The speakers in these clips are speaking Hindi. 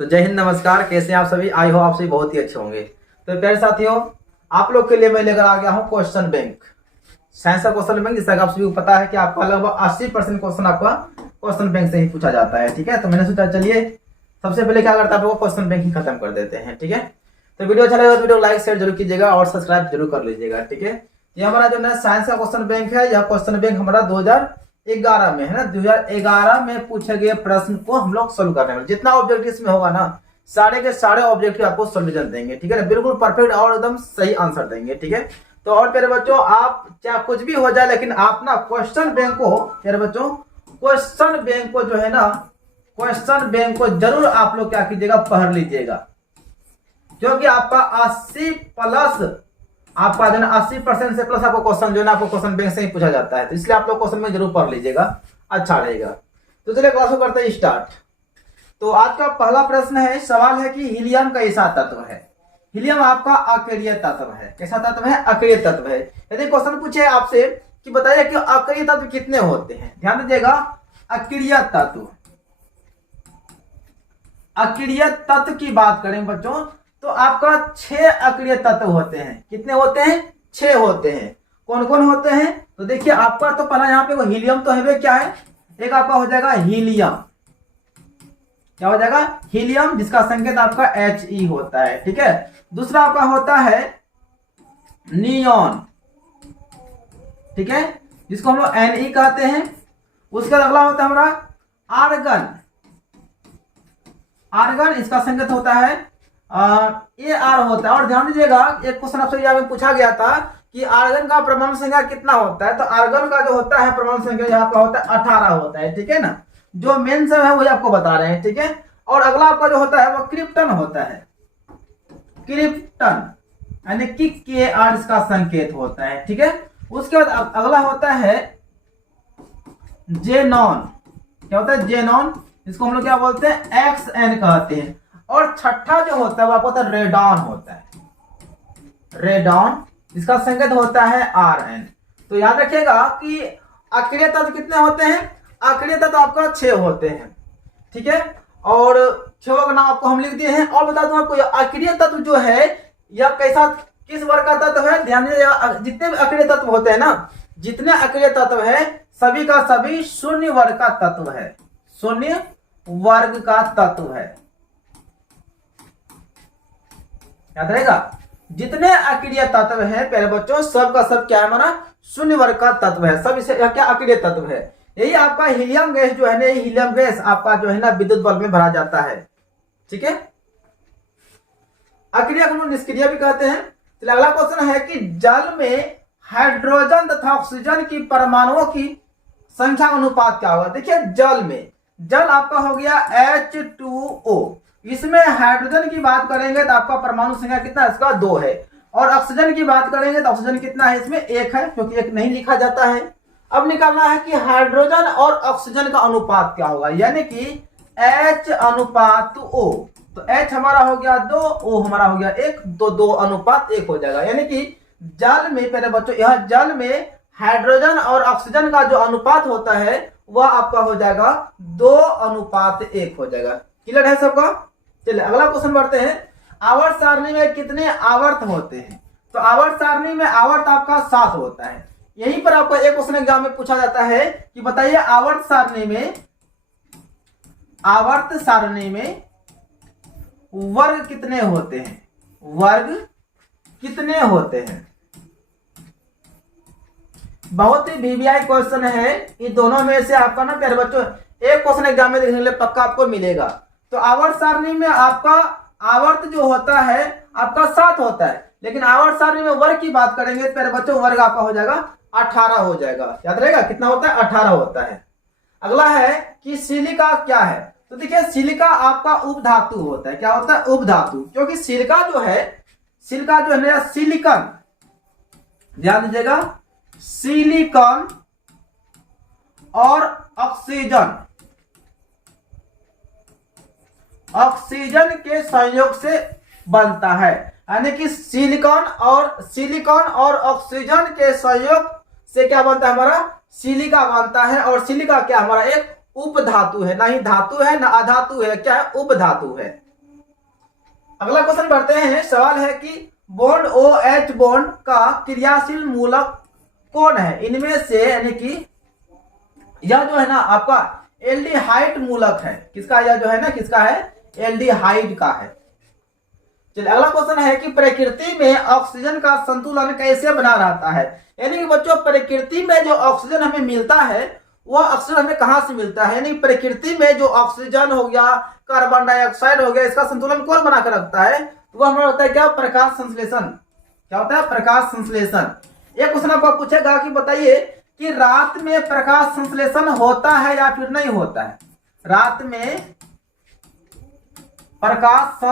तो जय हिंद, नमस्कार। कैसे हैं आप सभी? आई हो आप सभी बहुत ही अच्छे होंगे। तो प्यारे साथियों, आप लोग के लिए मैं लेकर आ गया हूं क्वेश्चन बैंक, साइंस का क्वेश्चन बैंक। जिसका आप सभी को पता है कि आपका लगभग 80% क्वेश्चन आपका क्वेश्चन बैंक से ही पूछा जाता है। ठीक है, तो मैंने सोचा चलिए सबसे पहले क्या करता है, आप लोग क्वेश्चन बैंक ही खत्म कर देते हैं। ठीक है, तो वीडियो अच्छा लगा तो वीडियो लाइक शेयर जरूर कीजिएगा और सब्सक्राइब जरूर कर लीजिएगा। ठीक है, ये हमारा जो है साइंस का क्वेश्चन बैंक है। यह क्वेश्चन बैंक हमारा 2011 में है ना, 2011 में पूछे गए प्रश्न को हम लोग सोल्व करने में, जितना ऑब्जेक्टिव इसमें होगा ना, सारे के सारे ऑब्जेक्टिव आपको सोल्यूशन देंगे। ठीक है ना, बिल्कुल परफेक्ट और एकदम सही आंसर देंगे। ठीक है, तो और प्यारे बच्चों, आप चाहे कुछ भी हो जाए, लेकिन आप ना क्वेश्चन बैंक को, प्यारे बच्चों, क्वेश्चन बैंक को जो है ना, क्वेश्चन बैंक को जरूर आप लोग क्या कीजिएगा, पढ़ लीजिएगा। क्योंकि आपका 80 प्लस, आपका जो है 80% से प्लस आपको क्वेश्चन जो है ना, आपको क्वेश्चन बैंक से ही पूछा जाता है। तो इसलिए आप लोग क्वेश्चन में जरूर पढ़ लीजिएगा, अच्छा रहेगा। तो चलिए क्लास को करते हैं स्टार्ट। तो आज का पहला प्रश्न है, सवाल है कि हीलियम कैसा तत्व है? हीलियम आपका अकेरिय तत्व है। कैसा तत्व है? अकेरिय तत्व है। यदि क्वेश्चन पूछे आपसे कि बताइए कि अकेरिय तत्व कितने होते हैं, ध्यान दीजिएगा, अकेरिय तत्व, अकेरिय तत्व की बात करें बच्चों, तो आपका 6 अक्रिय तत्व होते हैं। कितने होते हैं? 6 होते हैं। कौन कौन होते हैं? तो देखिए, आपका तो पहला यहाँ पे वो हीलियम तो है, क्या है, एक आपका हो जाएगा हीलियम। क्या हो जाएगा? हीलियम, जिसका संकेत आपका He होता है। ठीक है, दूसरा आपका होता है नियॉन। ठीक है, जिसको हम लोग Ne कहते हैं। उसका अगला होता है हमारा आर्गन। आर्गन, इसका संकेत होता है Ar होता है। और ध्यान दीजिएगा, एक क्वेश्चन आपसे यहाँ में पूछा गया था कि आर्गन का परमाणु संख्या कितना होता है। तो आर्गन का जो होता है परमाणु संख्या यहाँ पर होता है 18 होता है। ठीक है ना, जो मेन सब है वही आपको बता रहे हैं। ठीक है, और अगला आपका जो होता है वो क्रिप्टन होता है। क्रिप्टन यानी कि Kr इसका संकेत होता है। ठीक है, उसके बाद अगला होता है जेनॉन। क्या होता है? जेनॉन, इसको हम लोग क्या बोलते हैं? Xn कहते हैं। और छठा जो होता है वो आपको होता है रेडॉन होता है। रेडॉन, इसका संकेत होता है Rn। तो याद रखिएगा कि अक्रिय तत्व कितने होते हैं? अक्रिय तत्व आपका 6 होते हैं। ठीक है, और 6 का नाम आपको हम लिख दिए हैं। और बता दूं आपको, अक्रिय तत्व जो है यह कैसा, किस वर्ग का तत्व है? ध्यान दीजिएगा, जितने भी अक्रिय तत्व होते हैं ना, जितने अक्रिय तत्व है सभी का सभी शून्य वर्ग का तत्व है। शून्य वर्ग का तत्व है, याद रहेगा। जितने अक्रिय तत्व है प्यारे बच्चों, सब का सब क्या है हमारा? शून्य वर्ग का तत्व है। सब इसे क्या अक्रिय तत्व है। यही आपका हीलियम गैस जो है ना, हीलियम गैस आपका जो है ना विद्युत बल्ब में भरा जाता है। ठीक है, अक्रिय को निष्क्रिय भी कहते हैं। तो अगला क्वेश्चन है कि जल में हाइड्रोजन तथा ऑक्सीजन की परमाणुओं की संख्या अनुपात क्या होगा? देखिए, जल में, जल आपका हो गया H2O। इसमें हाइड्रोजन की बात करेंगे तो आपका परमाणु संख्या कितना है? इसका 2 है। और ऑक्सीजन की बात करेंगे तो ऑक्सीजन कितना है? इसमें 1 है, क्योंकि 1 नहीं लिखा जाता है। अब निकालना है कि हाइड्रोजन और ऑक्सीजन का अनुपात क्या होगा, यानी कि H अनुपात O। तो H हमारा हो गया 2, O हमारा हो गया 1, तो 2 अनुपात 1 हो जाएगा। यानी कि जल में, पहले बच्चों, यह जल में हाइड्रोजन और ऑक्सीजन का जो अनुपात होता है वह आपका हो जाएगा 2 अनुपात 1 हो जाएगा। क्लियर है सबका? चलिए अगला क्वेश्चन बढ़ते हैं। आवर्त सारणी में कितने आवर्त होते हैं? तो आवर्त सारणी में आवर्त आपका 7 होता है। यहीं पर आपको एक क्वेश्चन एग्जाम में पूछा जाता है कि बताइए आवर्त सारणी में, आवर्त सारणी में वर्ग कितने होते हैं? वर्ग कितने होते हैं? बहुत ही वीवीआई क्वेश्चन है। ये दोनों में से आपका ना प्यारे बच्चों एक क्वेश्चन एग्जाम में देखने के लिए पक्का आपको मिलेगा। तो आवर्त सारणी में आपका आवर्त जो होता है आपका 7 होता है, लेकिन आवर्त सारणी में वर्ग की बात करेंगे तो प्यारे बच्चों वर्ग आपका हो जाएगा 18 हो जाएगा। याद रहेगा कितना होता है? 18 होता है। अगला है कि सिलिका क्या है? तो देखिए, सिलिका आपका उपधातु होता है। क्या होता है? उपधातु। क्योंकि सिलिका जो है, सिलिका जो है सिलिकॉन, ध्यान दीजिएगा, सिलिकॉन और ऑक्सीजन, ऑक्सीजन के संयोग से बनता है। यानी कि सिलिकॉन और ऑक्सीजन के संयोग से क्या बनता है? हमारा सिलिका बनता है। और सिलिका क्या हमारा एक उपधातु है, ना ही धातु है ना अधातु है, क्या है? उपधातु है। अगला क्वेश्चन बढ़ते हैं। सवाल है कि बॉन्ड OH बॉन्ड का क्रियाशील मूलक कौन है इनमें से, यानी कि यह जो है ना आपका एल्डिहाइड मूलक है। किसका? यह जो है ना किसका है? एल्डिहाइड का है। चलिए अगला क्वेश्चन है कि प्रकृति में ऑक्सीजन का संतुलन कैसे बना रहता है। यानी कि बच्चों प्रकृति में जो ऑक्सीजन हमें मिलता है वह ऑक्सीजन हमें कहां से मिलता है? यानी प्रकृति में जो ऑक्सीजन हो गया, कार्बन डाइऑक्साइड हो गया, इसका संतुलन कौन बना कर रखता है? वह हमारा होता है क्या? प्रकाश संश्लेषण। क्या होता है? प्रकाश संश्लेषण। एक क्वेश्चन आपको पूछेगा कि बताइए कि रात में प्रकाश संश्लेषण होता है या फिर नहीं होता है? रात में प्रकाश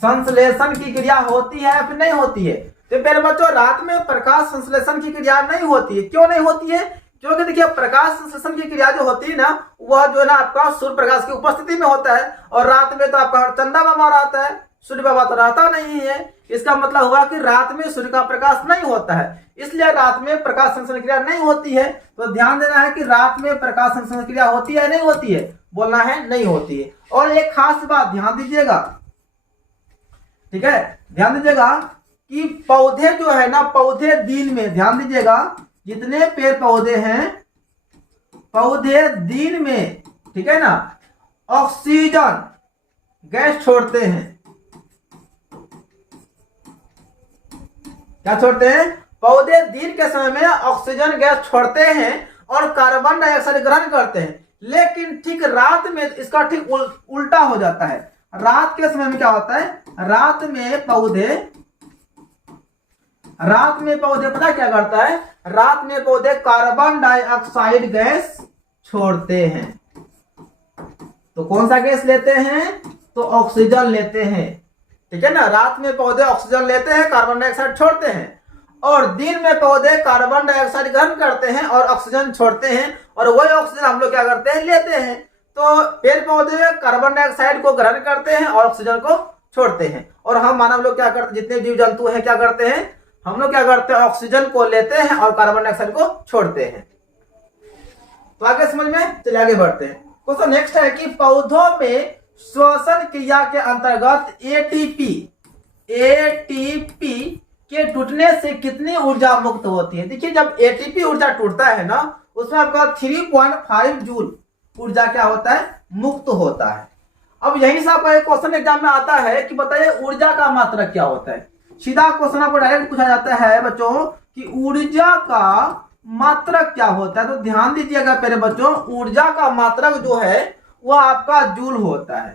संश्लेषण की क्रिया होती है या फिर नहीं होती है? तो प्यारे बच्चों रात में प्रकाश संश्लेषण की क्रिया नहीं होती है। क्यों नहीं होती है? क्योंकि देखिए प्रकाश संश्लेषण की क्रिया जो होती है ना वह जो है ना आपका सूर्य प्रकाश की उपस्थिति में होता है, और रात में तो आपका चंदा मामा रहता है, सूर्य बाबा तो रहता नहीं है। इसका मतलब हुआ कि रात में सूर्य का प्रकाश नहीं होता है, इसलिए रात में प्रकाश संश्लेषण क्रिया नहीं होती है। तो ध्यान देना है कि रात में प्रकाश संश्लेषण क्रिया होती है नहीं होती है? बोलना है नहीं होती है। और एक खास बात ध्यान दीजिएगा, ठीक है, ध्यान दीजिएगा कि पौधे जो है ना, पौधे दिन में, ध्यान दीजिएगा जितने पेड़ पौधे हैं, पौधे दिन में, ठीक है ना, ऑक्सीजन गैस छोड़ते हैं। क्या छोड़ते हैं? पौधे दिन के समय में ऑक्सीजन गैस छोड़ते हैं और कार्बन डाइऑक्साइड ग्रहण करते हैं, लेकिन ठीक रात में इसका ठीक उल्टा हो जाता है। रात के समय में क्या होता है? रात में पौधे पता क्या करता है? रात में पौधे कार्बन डाइऑक्साइड गैस छोड़ते हैं। तो कौन सा गैस लेते हैं? तो ऑक्सीजन लेते हैं, ठीक है ना। रात में पौधे ऑक्सीजन लेते हैं, कार्बन डाइऑक्साइड छोड़ते हैं, और दिन में पौधे कार्बन डाइऑक्साइड ग्रहण करते हैं और ऑक्सीजन छोड़ते हैं, और वही ऑक्सीजन हम लोग क्या करते हैं? लेते हैं। तो पेड़ पौधे कार्बन डाइऑक्साइड को ग्रहण करते हैं और ऑक्सीजन को छोड़ते हैं, और हम मानव लोग क्या करते हैं? जितने जीव जंतु हैं क्या करते हैं? हम लोग क्या करते हैं? ऑक्सीजन को लेते हैं और कार्बन डाइऑक्साइड को छोड़ते हैं। तो आगे समझ में, चलिए आगे बढ़ते हैं। क्वेश्चन नेक्स्ट है कि पौधों में श्वसन क्रिया के अंतर्गत एटीपी के टूटने से कितनी ऊर्जा मुक्त होती है? देखिए जब एटीपी ऊर्जा टूटता है ना उसमें आपका 3.5 जूल ऊर्जा क्या होता है? मुक्त होता है। अब यही से आपका एक क्वेश्चन एग्जाम में आता है कि बताइए ऊर्जा का मात्रक क्या होता है। सीधा क्वेश्चन आपको डायरेक्ट पूछा जाता है बच्चों कि ऊर्जा का मात्रक क्या होता है। तो ध्यान दीजिएगा पहले बच्चों, ऊर्जा का मात्रक जो है वह आपका जूल होता है।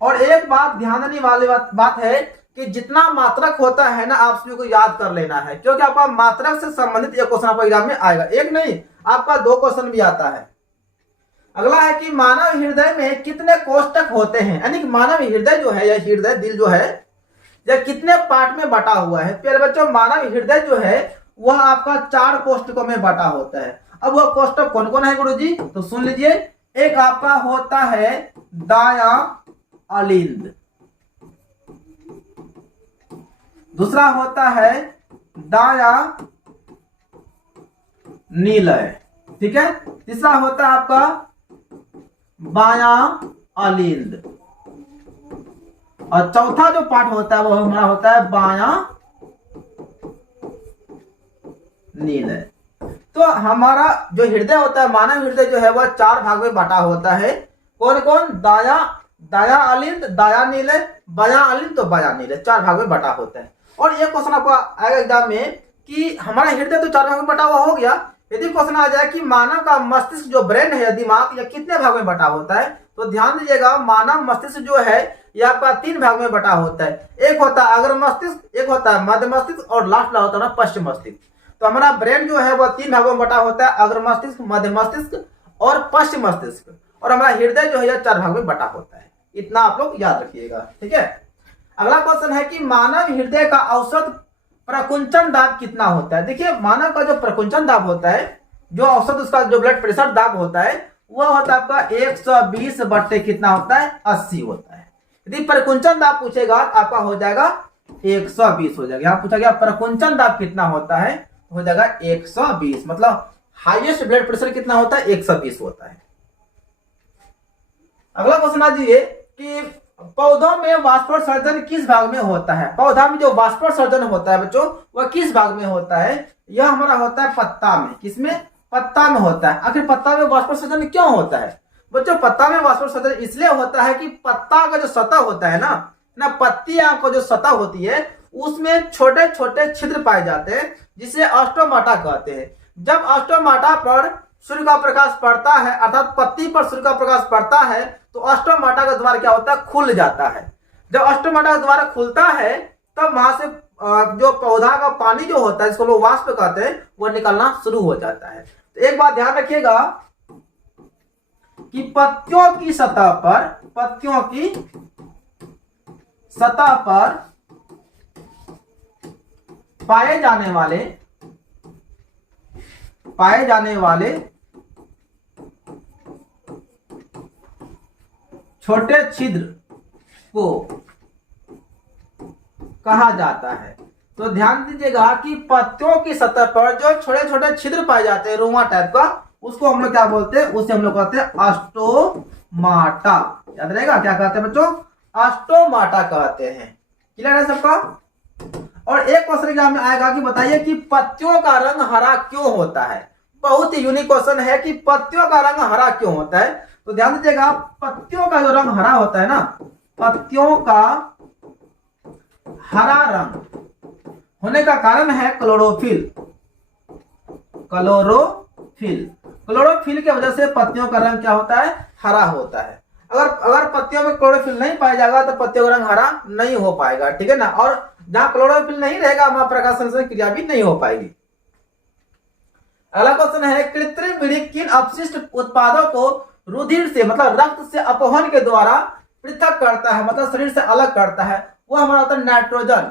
और एक बात ध्यान देने वाली बात है कि जितना मात्रक होता है ना आप सभी को याद कर लेना है, क्योंकि आपका मात्रक से संबंधित एक क्वेश्चन आपको एग्जाम में आएगा, एक नहीं आपका 2 क्वेश्चन भी आता है। अगला है कि मानव हृदय में कितने कोष्ठक होते हैं? यानी कि मानव हृदय जो है, यह हृदय दिल जो है, यह कितने पार्ट में बटा हुआ है? प्यारे बच्चों मानव हृदय जो है वह आपका 4 कोष्ठकों में बटा होता है। अब वह कोष्ठक कौन कौन है गुरुजी? तो सुन लीजिए, एक आपका होता है दाया अलिंद, दूसरा होता है दाया नीलय, ठीक है, तीसरा होता है आपका बाया अलिंद, और चौथा जो पार्ट होता है वो हमारा होता है बाया नीलय। तो हमारा जो हृदय होता है, मानव हृदय जो है वह 4 भाग में बटा होता है। कौन कौन? दाया अलिंद, दाया नीलय, बाया अलिंद, तो बाया नीलय, 4 भाग में बटा होता है। और एक क्वेश्चन आपको आएगा एग्जाम में कि हमारा हृदय तो 4 भाग में बटा हुआ हो गया, यदि क्वेश्चन आ जाए कि मानव का मस्तिष्क जो ब्रेन है, दिमाग, यह कितने भाग में बटा होता है? तो ध्यान दीजिएगा मानव मस्तिष्क जो है यह आपका 3 भाग में बटा होता है। एक होता है अग्र मस्तिष्क, एक होता है मध्य मस्तिष्क, और लास्ट होता है ना पश्चिम मस्तिष्क। तो हमारा ब्रेन जो है वह 3 भागों में बटा होता है, अग्र मस्तिष्क, मध्य मस्तिष्क और पश्चिम मस्तिष्क, और हमारा हृदय जो है यह 4 भाग में बटा होता है। इतना आप लोग याद रखिएगा, ठीक है। अगला क्वेश्चन है कि मानव हृदय का औसत प्रकुंचन दाब कितना होता है? देखिए मानव का जो प्रकुंचन दाब होता है, जो औसत उसका जो ब्लड प्रेशर दाब होता है वह होता है आपका 120 बट्टे कितना होता है? 80 होता है। यदि प्रकुंचन दाब पूछेगा आपका हो जाएगा 120 हो जाएगा। यहाँ पूछा गया प्रकुंचन दाब कितना होता है, हो जाएगा 120, मतलब हाईएस्ट ब्लड प्रेशर कितना होता है? 120 होता है। अगला क्वेश्चन आ जाइए कि पौधों में वाष्पोत्सर्जन किस भाग में होता है? पौधा में जो वाष्पोत्सर्जन होता है बच्चों, वह किस भाग में होता है? यह हमारा होता है पत्ता में। किसमें? पत्ता में होता है। आखिर पत्ता में वाष्पोत्सर्जन क्यों होता है बच्चों? पत्ता में वाष्पोत्सर्जन इसलिए होता है कि पत्ता का जो सतह होता है ना पत्तियां का जो सतह होती है उसमें छोटे छोटे छिद्र पाए जाते हैं, जिसे ऑस्टोमाटा कहते हैं। जब ऑस्टोमाटा पर सूर्य का प्रकाश पड़ता है, अर्थात पत्ती पर सूर्य का प्रकाश पड़ता है, तो ऑस्टोमाटा का द्वार क्या होता है? खुल जाता है। जब ऑस्टोमाटा का द्वार खुलता है तब वहां से जो पौधा का पानी जो होता है, जिसको लोग वाष्प कहते हैं, वो निकलना शुरू हो जाता है। तो एक बात ध्यान रखिएगा कि पत्तियों की सतह पर पाए जाने वाले छोटे छिद्र को कहा जाता है। तो ध्यान दीजिएगा कि पत्तियों की सतह पर जो छोटे छोटे छिद्र पाए जाते हैं रोमा टाइप का, उसको हम लोग क्या बोलते हैं? उसे हम लोग कहते हैं ऑस्टोमाटा। याद रहेगा क्या कहते हैं बच्चों? ऑस्टोमाटा कहते हैं। क्लियर है सबका? और एक क्वेश्चन एग्जाम में आएगा कि बताइए कि पत्तियों का रंग हरा क्यों होता है? बहुत ही यूनिक क्वेश्चन है कि पत्तियों का रंग हरा क्यों होता है। तो ध्यान दीजिएगा, पत्तियों का जो रंग हरा होता है ना, पत्तियों का हरा रंग होने का कारण है क्लोरोफिल। क्लोरोफिल की वजह से पत्तियों का रंग क्या होता है? हरा होता है। अगर पत्तियों में क्लोरोफिल नहीं पाया जाएगा तो पत्तियों का रंग हरा नहीं हो पाएगा, ठीक है ना। और जहां क्लोरोफिल नहीं रहेगा वहां प्रकाश संश्लेषण क्रिया भी नहीं हो पाएगी। अगला क्वेश्चन है, कृत्रिम वृद्धि किन अपशिष्ट उत्पादों को रुधिर से मतलब रक्त से अपवहन के द्वारा पृथक करता है, मतलब शरीर से अलग करता है? वो हमारा होता है नाइट्रोजन।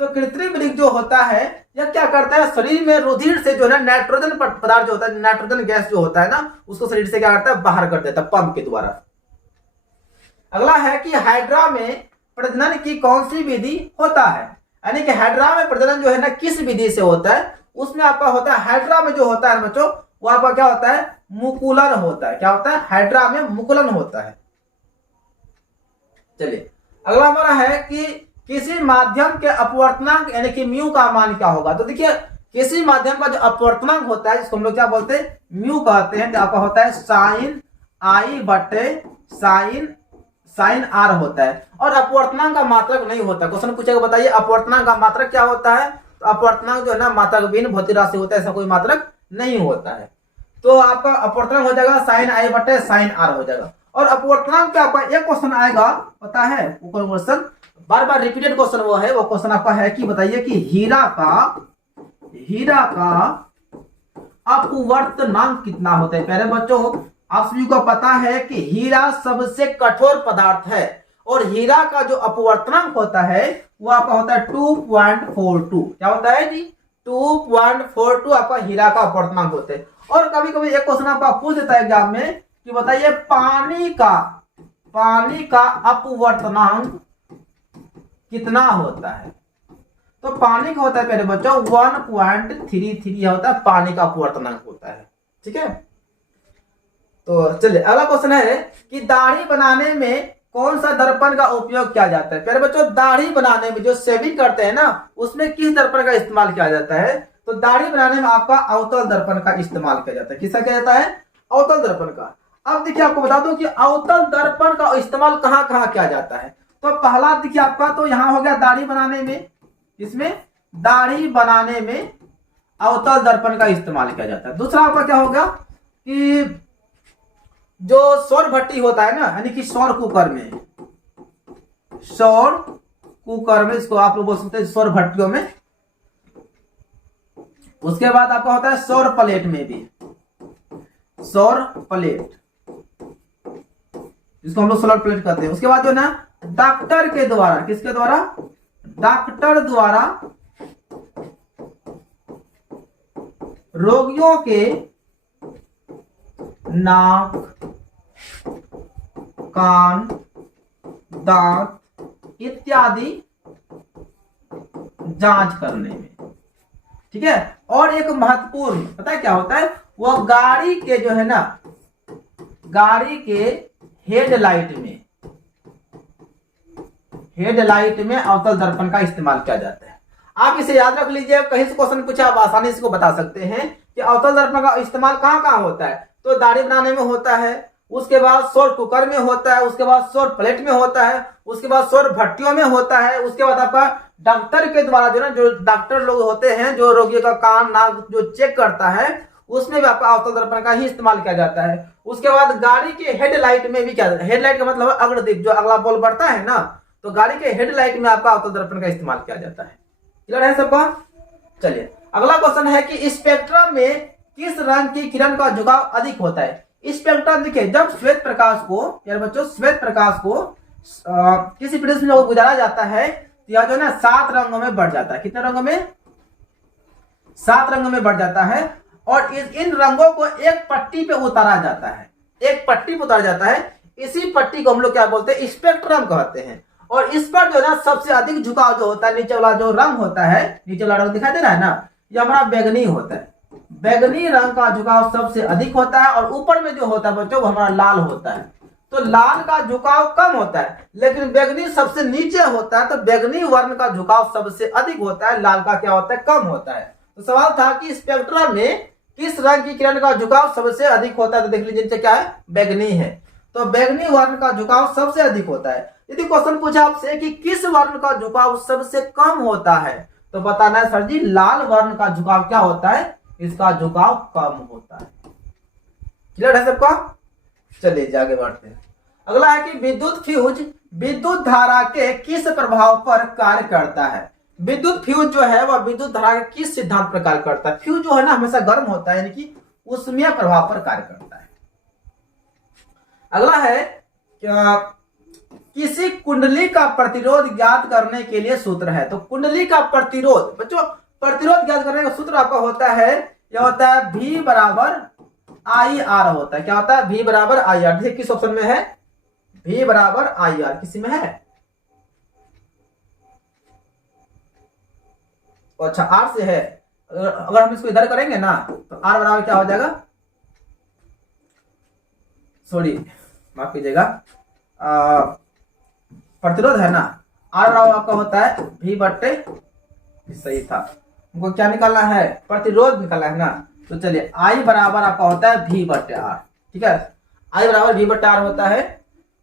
तो कृत्रिम वृद्धि जो होता है यह क्या करता है? शरीर में रुधिर से जो है नाइट्रोजन पदार्थ जो होता है, नाइट्रोजन गैस जो होता है ना, उसको शरीर से क्या करता है? बाहर कर देता है पंप के द्वारा। अगला है कि हाइड्रा में प्रजनन की कौन सी विधि होता है? यानी कि हाइड्रा में प्रजनन जो है ना किस विधि से होता है? उसमें आपका होता है, हाइड्रा में जो होता है बच्चों, वो आपका क्या होता है? मुकुलन होता है। क्या होता है? हाइड्रा में मुकुलन होता है। चलिए अगला हमारा है कि किसी माध्यम के अपवर्तनांक यानी कि म्यू का मान क्या होगा? तो देखिए, किसी माध्यम का जो अपवर्तनांक होता है जिसको हम लोग क्या बोलते हैं? म्यू कहते हैं। क्या होता है? साइन आई बटे साइन आर होता है। और अपवर्तनांक का मात्रक नहीं होता। क्वेश्चन पूछेगा बताइए अपवर्तनांक का मात्रक क्या होता है? तो अपवर्तनांक जो है ना मात्रक बिन भौतिक राशि होता है, ऐसा कोई मात्रक नहीं होता है। तो आपका अपवर्तनांक हो जाएगा साइन आई बटे साइन आर हो जाएगा। और अपवर्तनांक पे आपका एक क्वेश्चन आएगा, पता है ऊपर क्वेश्चन बार बार रिपीटेड क्वेश्चन वो क्वेश्चन आपका है कि बताइए कि हीरा का अपवर्तनांक कितना होता है? प्यारे बच्चों, आप सभी को पता है कि हीरा सबसे कठोर पदार्थ है और हीरा का जो अपवर्तनांक होता है वो आपका होता है 2.42। क्या होता है जी? 2.42 आपका हीरा का अपवर्तनांक होता है। और कभी कभी एक क्वेश्चन आपका पूछ देता है एग्जाम में कि बताइए पानी का अपवर्तनांक कितना होता है? तो पानी का होता है मेरे बच्चों 1.33 होता है, पानी का अपवर्तनांक होता है। ठीक है, तो चलिए अगला क्वेश्चन है कि दाढ़ी बनाने में कौन सा दर्पण का उपयोग किया जाता है? प्यारे बच्चों, दाढ़ी बनाने में जो शेविंग करते हैं ना, उसमें किस दर्पण का इस्तेमाल किया जाता है? तो दाढ़ी बनाने में आपका अवतल दर्पण का इस्तेमाल किया जाता है। किसका किया जाता है? अवतल दर्पण का। अब देखिए आपको बता दूं कि अवतल दर्पण का इस्तेमाल कहां कहां किया जाता है। तो पहला देखिए आपका, तो यहां हो गया दाढ़ी बनाने में, इसमें दाढ़ी बनाने में अवतल दर्पण का इस्तेमाल किया जाता है। दूसरा आपका क्या होगा कि जो सौर भट्टी होता है ना, यानी कि सौर कुकर में, इसको आप लोग बोल सकते हैं सौर भट्टियों में। उसके बाद आपका होता है सौर प्लेट में भी, सौर प्लेट जिसको हम लोग सोलर प्लेट कहते हैं। उसके बाद जो ना डॉक्टर के द्वारा, किसके द्वारा? डॉक्टर द्वारा रोगियों के नाक, कान, दांत इत्यादि जांच करने में। ठीक है, और एक महत्वपूर्ण पता है क्या होता है? वो गाड़ी के जो है ना, गाड़ी के हेडलाइट में, हेडलाइट में अवतल दर्पण का इस्तेमाल किया जाता है। आप इसे याद रख लीजिए, कहीं से क्वेश्चन पूछा आप आसानी से इसको बता सकते हैं कि अवतल दर्पण का इस्तेमाल कहाँ कहाँ होता है। तो दाढ़ी बनाने में होता है, उसके बाद सौर कुकर में होता है, उसके बाद सौर प्लेट में होता है, उसके बाद सौर भट्टियों में होता है, उसके बाद आपका डॉक्टर के द्वारा जो ना, जो डॉक्टर लोग होते हैं जो रोगियों का कान नाक जो चेक करता है, उसमें भी आपका अवतल दर्पण का ही इस्तेमाल किया जाता है। उसके बाद गाड़ी के हेडलाइट में भी क्या, हेडलाइट का मतलब अग्रदीप, जो अगला बॉल बढ़ता है ना, तो गाड़ी के हेडलाइट में आपका अवतल दर्पण का इस्तेमाल किया जाता है। क्लियर है सबका। चलिए अगला क्वेश्चन है कि स्पेक्ट्रम में किस रंग की किरण का झुकाव अधिक होता है। स्पेक्ट्रम देखिए, जब श्वेत प्रकाश को, यार बच्चों श्वेत प्रकाश को किसी प्रिज्म में गुजारा जाता है तो यह जो है ना 7 रंगों में बढ़ जाता है। कितने रंगों में? 7 रंगों में बढ़ जाता है। और इन रंगों को एक पट्टी पे उतारा जाता है, एक पट्टी पे उतारा जाता है। इसी पट्टी को हम लोग क्या बोलते हैं? स्पेक्ट्रम कहते हैं। और इस पर जो है ना सबसे अधिक झुकाव जो होता है, नीचे वाला जो रंग होता है, नीचे वाला रंग दिखाई दे रहा है ना, ये हमारा बैगनी होता है। बैगनी रंग का झुकाव सबसे अधिक होता है। और ऊपर में जो होता है बच्चों वो हमारा लाल होता है। तो लाल का झुकाव कम होता है, लेकिन बैगनी सबसे नीचे होता है। तो बैगनी वर्ण का झुकाव सबसे अधिक होता है, लाल का क्या होता है? कम होता है। तो सवाल था कि स्पेक्ट्रम में किस रंग की किरण का झुकाव सबसे अधिक होता है। तो देख लीजिए क्या है? बैगनी है। तो बैगनी वर्ण का झुकाव सबसे अधिक होता है। यदि क्वेश्चन पूछा आपसे कि किस वर्ण का झुकाव सबसे कम होता है, तो बताना है सर जी लाल वर्ण का झुकाव क्या होता है? इसका झुकाव कम होता है। क्लियर है सबका? चलिए आगे बढ़ते हैं। अगला है कि विद्युत फ्यूज विद्युत धारा के किस प्रभाव पर कार्य करता है। विद्युत फ्यूज जो है वह विद्युत धारा के किस सिद्धांत पर कार्य करता है। फ्यूज जो है ना हमेशा गर्म होता है, यानी कि ऊष्मीय प्रभाव पर कार्य करता है। अगला है किसी कुंडली का प्रतिरोध ज्ञात करने के लिए सूत्र है। तो कुंडली का प्रतिरोध बच्चों, प्रतिरोध ज्ञात करने का सूत्र आपका होता है, यह होता है V बराबर IR होता है। क्या होता है? V बराबर IR। देखिए किस ऑप्शन में है? V बराबर IR किसी में है? अच्छा R से है। अगर हम इसको इधर करेंगे ना तो R बराबर क्या हो जाएगा? सॉरी माफ कीजिएगा, प्रतिरोध है ना, R बराबर आपका होता है V बट्टे, सही था, हमको क्या निकालना है? प्रतिरोध निकालना है ना। तो चलिए I बराबर आपका होता है V बट्टे R। ठीक है, I बराबर V बट्टे R होता है।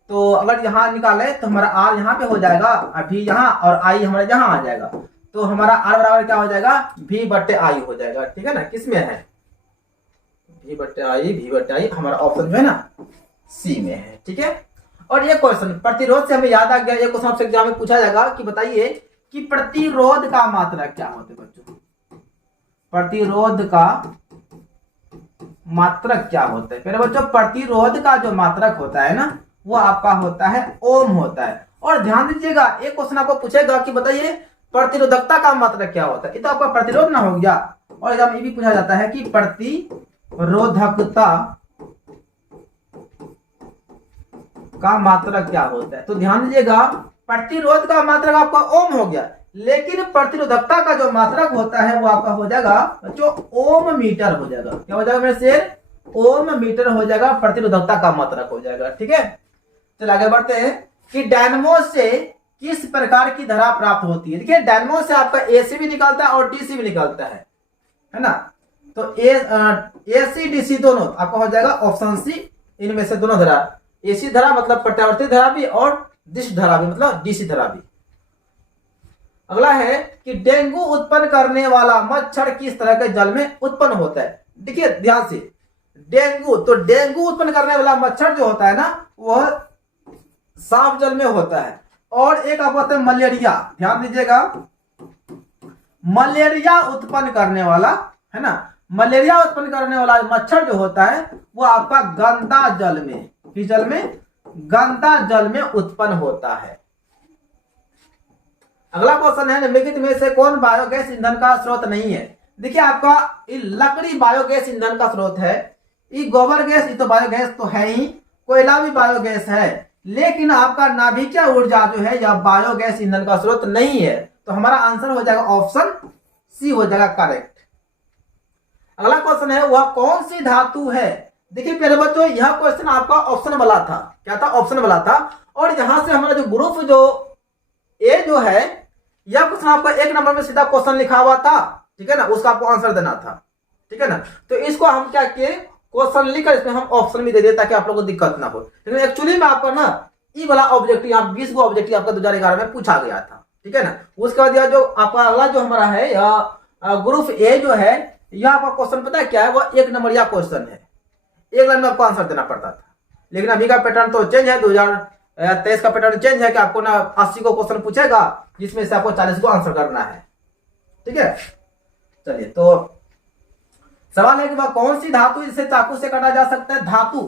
तो अगर यहाँ निकाले तो हमारा R यहाँ पे हो जाएगा, V यहाँ, और I हमारा यहाँ आ जाएगा। तो हमारा R बराबर क्या हो जाएगा? V बट्टे I हो जाएगा। ठीक है ना, किसमें है? V बट्टे I हमारा ऑप्शन जो है ना C में है। ठीक है। और ये क्वेश्चन प्रतिरोध से हमें याद आ गया, ये क्वेश्चन आपसे एग्जाम में पूछा जाएगा कि बताइए कि प्रतिरोध का मात्रक क्या होता है बच्चों। प्रतिरोध का मात्रक क्या होता है? पहले बच्चों प्रतिरोध का जो मात्रक होता है ना वो आपका होता है ओम होता है। और ध्यान दीजिएगा, एक क्वेश्चन आपको पूछेगा कि बताइए प्रतिरोधकता का मात्रक क्या होता है। ये तो आपका प्रतिरोध ना हो गया। और एग्जाम ये भी पूछा जाता है कि प्रतिरोधकता का मात्रक क्या होता है। तो ध्यान दीजिएगा, प्रतिरोध का मात्रक आपका ओम हो गया, लेकिन प्रतिरोधकता का जो मात्रक होता है वो आपका हो जाएगा बच्चों ओम मीटर हो जाएगा। क्या हो जाएगा मेरे शेर? ओम मीटर हो जाएगा, प्रतिरोधकता का मात्रक हो जाएगा। ठीक है, चलिए आगे बढ़ते हैं कि डायनेमो से किस प्रकार की धारा प्राप्त होती है। देखिए डायनेमो से आपका एसी भी निकलता है और डीसी भी निकलता है ना। तो एसी डीसी दोनों आपका हो जाएगा ऑप्शन सी, इनमें से दोनों धारा। एसी धारा मतलब प्रत्यावर्ती धारा भी, और डिश धारा भी मतलब डीसी धारा भी। अगला है कि डेंगू उत्पन्न करने वाला मच्छर किस तरह के जल में उत्पन्न होता है। देखिए ध्यान से, डेंगू, तो डेंगू उत्पन्न करने वाला मच्छर जो होता है ना वह साफ जल में होता है। और एक आपको होता है मलेरिया। ध्यान दीजिएगा, मलेरिया उत्पन्न करने वाला है ना, मलेरिया उत्पन्न करने वाला मच्छर जो होता है वो आपका गंदा जल में, किस जल में? गंदा जल में उत्पन्न होता है। अगला क्वेश्चन है निम्नलिखित में से कौन बायोगैस ईंधन का स्रोत नहीं है। देखिए आपका लकड़ी बायोगैस ईंधन का स्रोत है, ये गोबर गैस ये तो बायोगैस तो है ही, कोयला भी बायोगैस है, लेकिन आपका नाभिकीय ऊर्जा जो है यह बायोगैस ईंधन का स्रोत नहीं है। तो हमारा आंसर हो जाएगा ऑप्शन सी हो जाएगा करेक्ट। अगला क्वेश्चन है वह कौन सी धातु है। देखिए पहले बच्चों यह क्वेश्चन आपका ऑप्शन वाला था। क्या था? ऑप्शन वाला था। और यहां से हमारा जो ग्रुप जो ए जो है, यह क्वेश्चन आपको 1 नंबर में सीधा क्वेश्चन लिखा हुआ था, ठीक है ना, उसका आपको आंसर देना था, ठीक है ना। तो इसको हम क्या किए, क्वेश्चन लिखकर इसमें हम ऑप्शन भी दे दिए ताकि आप लोगों को दिक्कत ना हो। लेकिन एक्चुअली में आपका ना ई वाला ऑब्जेक्टिव, यहाँ 20 को ऑब्जेक्टिव आपका 2011 में पूछा गया था, ठीक है ना। उसके बाद यह जो आपका अगला जो हमारा है, यह ग्रुप ए जो है, यह आपका क्वेश्चन पता है क्या है, वह 1 नंबर या क्वेश्चन है, 1 लाइन में आपको आंसर देना पड़ता था। लेकिन अभी का पैटर्न तो चेंज है, 2023 का पैटर्न चेंज है कि आपको ना 80 को क्वेश्चन पूछेगा, जिसमें से आपको 40 को आंसर करना है, ठीक है। चलिए, तो सवाल है कि वह कौन सी धातु जिसे चाकू से काटा जा सकता है, धातु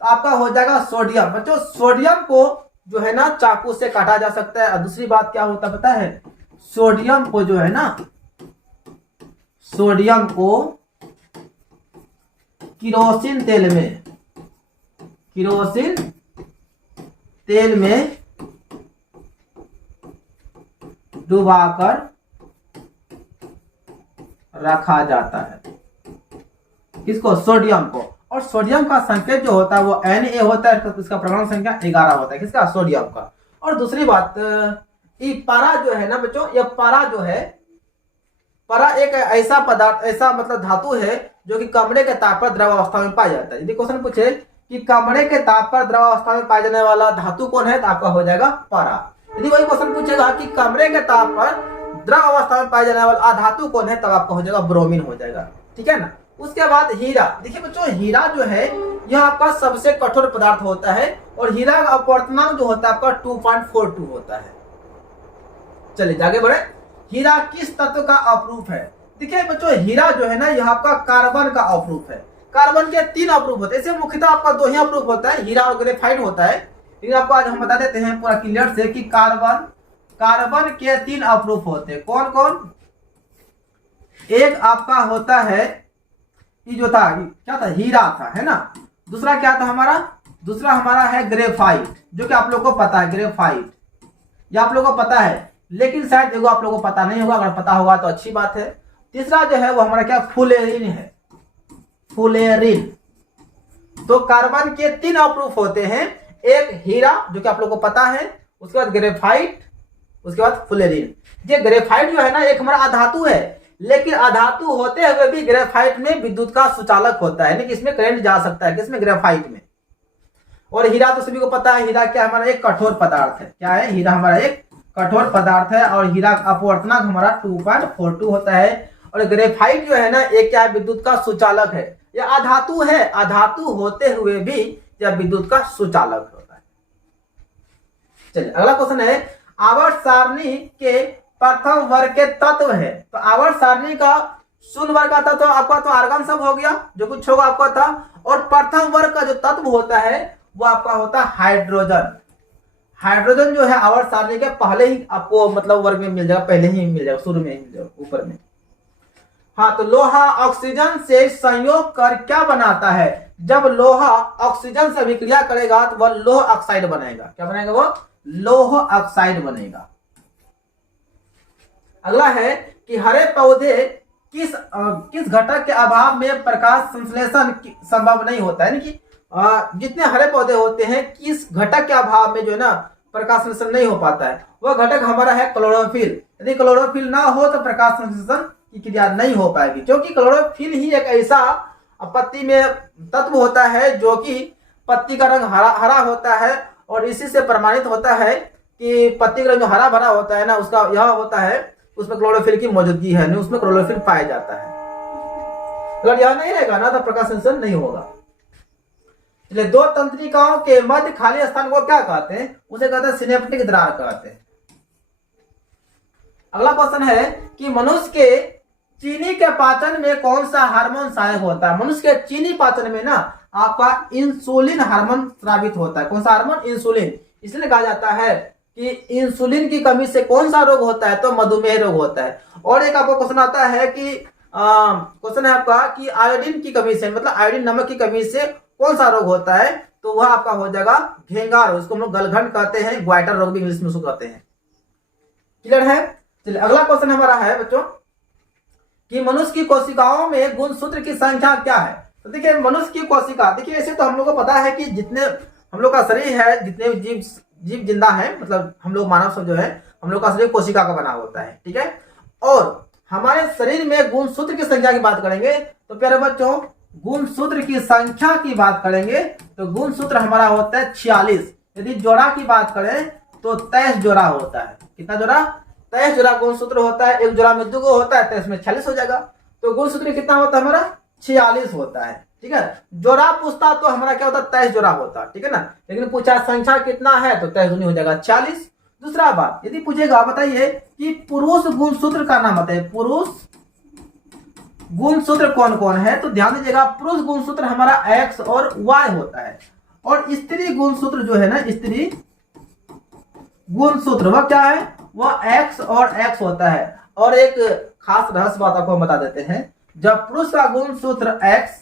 तो आपका हो जाएगा सोडियम। बच्चों सोडियम को जो है ना चाकू से काटा जा सकता है। और दूसरी बात क्या होता है पता है, सोडियम को जो है ना, सोडियम को किरोसिन तेल में, किरोसिन तेल में डुबाकर रखा जाता है, किसको, सोडियम को। और सोडियम का संकेत जो होता है वो Na होता है, इसका परमाणु संख्या 11 होता है, किसका, सोडियम का। और दूसरी बात, ये पारा जो है ना बच्चों, यह पारा जो है, पारा एक ऐसा पदार्थ, ऐसा मतलब धातु है जो कि कमरे के ताप पर द्रव अवस्था में पाया जाता है। यदि क्वेश्चन पूछे कि कमरे के ताप पर द्रव अवस्था में पाया जाने वाला धातु कौन है, तो आपका हो जाएगा पारा। यदि वही क्वेश्चन पूछेगा कि कमरे के ताप पर द्रव अवस्था में पाया जाने वाला धातु कौन है, तब आपका हो जाएगा ब्रोमीन हो जाएगा, ठीक है ना। उसके बाद हीरा, देखिए बच्चों हीरा जो है यह आपका सबसे कठोर पदार्थ होता है, और हीरा का अपवर्तनांक जो होता है आपका 2.42 होता है। चलिए आगे बढ़े, हीरा किस तत्व का अपरूप है। देखिए बच्चों हीरा जो है ना, यह आपका कार्बन का अपरूप है। कार्बन के 3 अपरूप होते हैं, इसे मुख्यतः आपका 2 ही अपरूप होता है, हीरा और ग्रेफाइट होता है। लेकिन आपको आज हम बता देते हैं पूरा क्लियर से कि कार्बन के 3 अपरूप होते हैं। कौन कौन, एक आपका होता है, ये जो था क्या था, हीरा था, है ना। दूसरा क्या था हमारा, दूसरा हमारा है ग्रेफाइट, जो कि आप लोगों को पता है, ग्रेफाइट ये आप लोगों को पता है, लेकिन शायद देखो आप लोगों को पता नहीं होगा, अगर पता होगा तो अच्छी बात है। तीसरा जो है वो हमारा क्या, फुलेरिन है, फुलेरिन। तो कार्बन के 3 अपरूप होते हैं, एक हीरा जो कि आप लोगों को पता है, उसके बाद ग्रेफाइट, उसके बाद फुलेरिन। ये ग्रेफाइट जो है ना एक हमारा अधातु है, लेकिन अधातु होते हुए भी ग्रेफाइट में विद्युत का सुचालक होता है, यानी कि इसमें करंट जा सकता है, किसमें, ग्रेफाइट में। और हीरा तो सभी को पता है, हीरा क्या हमारा एक कठोर पदार्थ है, क्या है, हीरा हमारा एक कठोर पदार्थ है, और हीरा का अपवर्तनांक हमारा 2.42 होता है। और ग्रेफाइट जो है ना एक क्या है, विद्युत का सुचालक है। यह अधातु है, अधातु होते हुए भी यह विद्युत का सुचालक होता है। चलिए अगला क्वेश्चन है, आवर्त सारणी के प्रथम वर्ग के तत्व है। तो आवर्त सारणी का शून्य वर्ग का तत्व आपका तो आर्गन सब हो गया, जो कुछ होगा आपका था। और प्रथम वर्ग का जो तत्व होता है वो आपका होता है हाइड्रोजन। हाइड्रोजन जो है आवर्त सारणी के पहले ही आपको मतलब वर्ग में मिल जाएगा, पहले ही मिल जाएगा, शुरू में ही मिल जाएगा, ऊपर में। हाँ, तो लोहा ऑक्सीजन से संयोग कर क्या बनाता है, जब लोहा ऑक्सीजन से अभिक्रिया करेगा तो वह लोह ऑक्साइड बनेगा। क्या बनेगा, वो लोह ऑक्साइड बनेगा। अगला है कि हरे पौधे किस घटक के अभाव में प्रकाश संश्लेषण संभव नहीं होता है, यानी कि जितने हरे पौधे होते हैं किस घटक के अभाव में जो है ना प्रकाश संश्लेषण नहीं हो पाता है, वह घटक हमारा है क्लोरोफिल। यदि क्लोरोफिल ना हो तो प्रकाश संश्लेषण की क्रिया नहीं हो पाएगी, क्योंकि क्लोरोफिल ही एक ऐसा पत्ती में तत्व होता है जो कि पत्ती का रंग हरा होता है, और इसी से प्रमाणित होता है कि पत्ती का रंग जो हरा भरा होता है ना, उसका यह होता है उसमें क्लोरोफिल की मौजूदगी है, नहीं उसमें क्लोरोफिल पाया जाता है। अगर यह नहीं रहेगा ना तो प्रकाश संश्लेषण नहीं होगा। इसलिए 2 तंत्रिकाओं के मध्य खाली स्थान को क्या कहते हैं, उसे कहते हैं सिनेप्टिक दरार कहते हैं। अगला क्वेश्चन है कि मनुष्य के चीनी के पाचन में कौन सा हार्मोन सहायक होता है। मनुष्य के चीनी पाचन में ना आपका इंसुलिन हार्मोन स्रावित होता है। कौन सा हार्मोन, इंसुलिन। इसलिए कहा जाता है कि इंसुलिन की कमी से कौन सा रोग होता है, तो मधुमेह रोग होता है। और एक आपको क्वेश्चन आता है कि क्वेश्चन है आपका कि आयोडीन की कमी से, मतलब आयोडीन नमक की कमी से कौन सा रोग होता है, तो वह आपका हो जाएगा घेंघा रोग। उसको हम लोग गलघंट कहते हैं, ग्वाइटर रोग भी इंग्लिश में उसको कहते हैं। क्लियर है। चलिए अगला क्वेश्चन हमारा है बच्चों कि मनुष्य की कोशिकाओं में गुणसूत्र की संख्या क्या है। तो देखिए मनुष्य की कोशिका, देखिए ऐसे तो हम लोग को पता है कि जितने हम लोग का शरीर है, जितने जीव जिंदा है, मतलब हम लोग मानव सब जो है, हम लोग का शरीर कोशिका का बना होता है, ठीक है। और हमारे शरीर में गुणसूत्र की संख्या की बात करेंगे तो प्यारे बच्चों गुणसूत्र की संख्या की बात करेंगे तो गुणसूत्र हमारा होता है 46। यदि जोड़ा की बात करें तो 23 जोड़ा होता है। कितना जोड़ा? 23 जोड़ा गुणसूत्र होता है। एक जोड़ा में 2 होता है, 23 में 46 हो जाएगा। तो गुणसूत्र कितना होता है हमारा? 46 होता है, ठीक है। जोड़ा पूछता तो हमारा क्या होता है? 23 जोड़ा होता, ठीक है ना। लेकिन पूछा संख्या कितना है तो 23 हो जाएगा 46। दूसरा बात यदि पूछेगा बताइए कि पुरुष गुणसूत्र का नाम बताइए, पुरुष गुणसूत्र कौन कौन है, तो ध्यान दीजिएगा पुरुष गुणसूत्र हमारा एक्स और वाई होता है। और स्त्री गुणसूत्र जो है ना, स्त्री गुणसूत्र वह क्या है? वह एक्स और एक्स होता है। और एक खास रहस्य बात आपको हम बता देते हैं, जब पुरुष का गुणसूत्र एक्स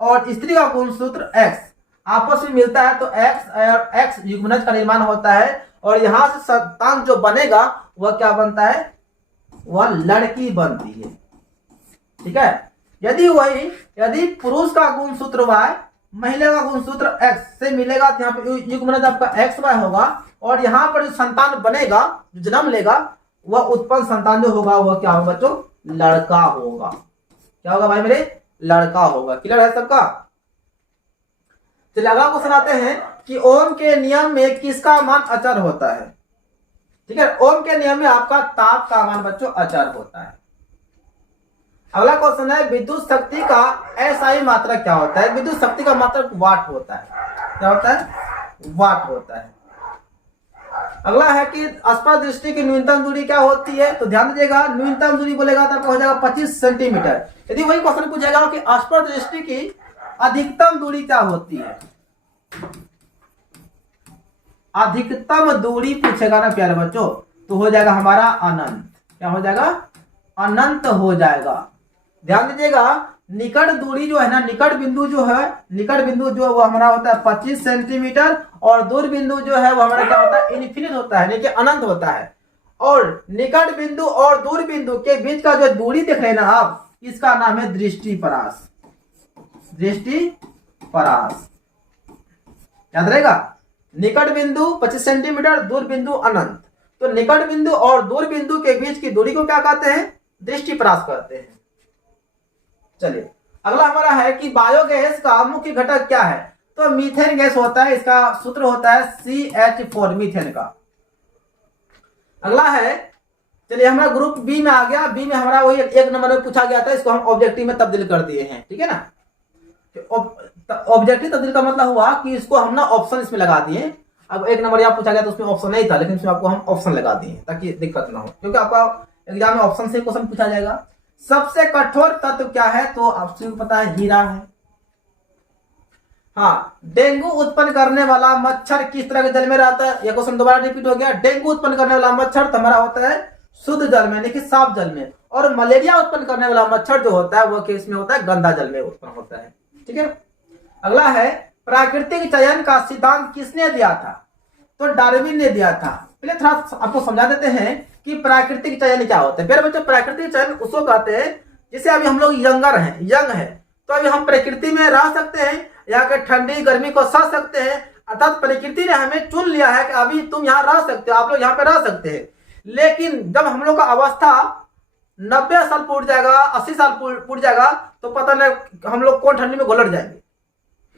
और स्त्री का गुणसूत्र एक्स आपस में मिलता है तो एक्स और एक्स युग्मनज का निर्माण होता है और यहां से संतान जो बनेगा वह क्या बनता है? वह लड़की बनती है, ठीक है। यदि पुरुष का गुणसूत्र वाई महिला का गुणसूत्र एक्स से मिलेगा तो यहाँ पे युग्मनज आपका एक्स वाई होगा और यहाँ पर जो संतान बनेगा, जो जन्म लेगा, वह उत्पन्न संतान जो होगा वह क्या होगा बच्चों? लड़का होगा। क्या होगा भाई मेरे? लड़का होगा। क्लियर है सबका? चलिए अगला क्वेश्चन आते हैं कि ओम के नियम में किसका मान अचर होता है? ठीक है, ओम के नियम में आपका ताप का मान बच्चों अचर होता है। अगला क्वेश्चन है विद्युत शक्ति का एसआई मात्रक क्या होता है? विद्युत शक्ति का मात्रक वाट होता है। क्या होता है? वाट होता है। अगला है कि स्पर्श दृष्टि की न्यूनतम दूरी क्या होती है? तो ध्यान दीजिएगा न्यूनतम दूरी बोलेगा तो आपको हो जाएगा 25 सेंटीमीटर। यदि वही क्वेश्चन पूछेगा कि स्पर्श दृष्टि की अधिकतम दूरी क्या होती है? अधिकतम दूरी पूछेगा ना प्यारे बच्चों तो हो जाएगा हमारा अनंत। क्या हो जाएगा? अनंत हो जाएगा। ध्यान दीजिएगा निकट दूरी जो है ना, निकट बिंदु जो वो हमारा होता है 25 सेंटीमीटर और दूर बिंदु जो है वो हमारा क्या होता है? इन्फिनिट होता है, यानी कि अनंत होता है। और निकट बिंदु और दूर बिंदु के बीच का जो दूरी देख रहे हैं ना आप, इसका नाम है दृष्टिपरास। दृष्टिपरास याद रहेगा। निकट बिंदु 25 सेंटीमीटर, दूर बिंदु अनंत। तो निकट बिंदु और दूर बिंदु के बीच की दूरी को क्या कहते हैं? दृष्टिपरास कहते हैं। चलिए अगला हमारा है कि बायोगैस का मुख्य घटक क्या है? तो मीथेन गैस होता है। इसका सूत्र होता है CH4 मीथेन का। अगला है, चलिए हमारा ग्रुप बी में आ गया। बी में हमारा वही 1 नंबर में पूछा गया था, इसको हम ऑब्जेक्टिव में तब्दील कर दिए हैं, ठीक है ना। ऑब्जेक्टिव तब्दील का मतलब हुआ कि इसको हम ना ऑप्शन इसमें लगा दिए। अब 1 नंबर यहाँ पूछा गया तो उसमें ऑप्शन नहीं था, लेकिन इसमें आपको हम ऑप्शन लगा दिए ताकि दिक्कत ना हो, क्योंकि आपका एग्जाम में ऑप्शन से क्वेश्चन पूछा जाएगा। सबसे कठोर तत्व क्या है? तो आपको पता है हीरा है। हाँ, डेंगू उत्पन्न करने वाला मच्छर किस तरह के जल में रहता है? यह क्वेश्चन दोबारा रिपीट हो गया। डेंगू उत्पन्न करने वाला मच्छर हमारा होता है शुद्ध जल में, यानी कि साफ जल में। और मलेरिया उत्पन्न करने वाला मच्छर जो होता है वह किस में होता है? गंदा जल में उत्पन्न होता है, ठीक है। अगला है प्राकृतिक चयन का सिद्धांत किसने दिया था? तो डार्विन ने दिया था। पहले थोड़ा आपको समझा देते हैं कि प्राकृतिक चयन क्या होता है। प्यारे बच्चों प्राकृतिक चयन उसको कहते हैं जैसे अभी हम लोग यंग है तो अभी हम प्रकृति में रह सकते हैं, यहाँ के ठंडी गर्मी को सह सकते हैं। अर्थात प्रकृति ने हमें चुन लिया है कि अभी तुम यहाँ रह सकते हो, आप लोग यहाँ पे रह सकते हैं। लेकिन जब हम लोग का अवस्था 90 साल पूर्ण जाएगा, 80 साल पूर्ण जाएगा तो पता नहीं हम लोग कौन ठंडी में घुलट जाएंगे।